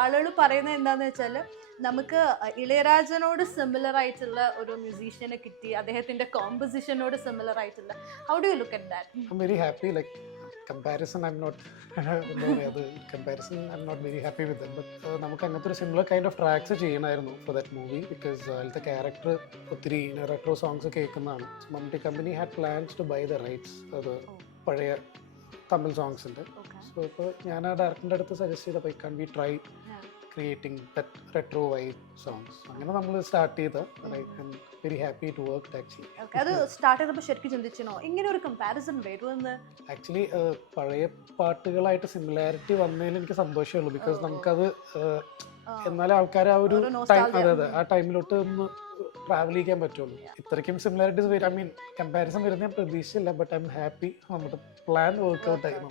ആളുകൾ പറയുന്നത് എന്താന്ന് വെച്ചാൽ നമുക്ക് ഇളയരാജനോട് സിമിലർ ആയിട്ടുള്ള ഒരു മ്യൂസീഷ്യനെ കിട്ടി, അദ്ദേഹത്തിന്റെ കോമ്പോസിഷനോട് സിമിലർ ആയിട്ടുള്ള. How do you look at that? I'm very happy. Like comparison, I'm not. എന്താ പറയുക, അത് comparison I am not very happy with them. But നമുക്ക് അങ്ങനത്തെ ഒരു സിമിലർ കൈൻഡ് ഓഫ് ട്രാക്സ് ചെയ്യണമായിരുന്നു ഫോർ ദാറ്റ് മൂവി. ബിക്കോസ് അതിലത്തെ character ഒത്തിരി retro songs കേൾക്കുന്നതാണ്. Mammootty company had plans to buy the rights അത് പഴയ തമിഴ് സോങ്സിൻ്റെ. സോ ഇപ്പോൾ ഞാൻ ആ ഡയറക്ടറിൻ്റെ അടുത്ത് സജസ്റ്റ് ചെയ്തപ്പോൾ I can be try creating that retro vibe songs. അങ്ങനെ നമ്മൾ സ്റ്റാർട്ട് ചെയ്ത I am very happy to work actually. അത് സ്റ്റാർട്ട് ചെയ്തപ്പോൾ ശരിക്കും ചിന്തിച്ചോ ഇങ്ങനെ ഒരു കമ്പാരിസൺ വരുമെന്ന്? ആക്ച്വലി പഴയ പാട്ടുകളായിട്ട് സിമിലാരിറ്റി വന്നതിൽ എനിക്ക് സന്തോഷമുള്ളൂ. ബിക്കോസ് നമുക്കത് എന്നാലും ആൾക്കാർ ആ ഒരു ടൈം, അതെ ആ ടൈമിലോട്ട് ഒന്ന് ട്രാവൽ ചെയ്യാൻ പറ്റുള്ളൂ. ഇത്രയ്ക്കും സിമിലാരിറ്റീസ് വരും, ഐ മീൻ കമ്പാരിസൺ വരുന്ന ഞാൻ പ്രതീക്ഷിച്ചില്ല. ബട്ട് ഐ എം ഹാപ്പി നമ്മുടെ പ്ലാൻ വർക്ക്ഔട്ട് ആയിരുന്നു.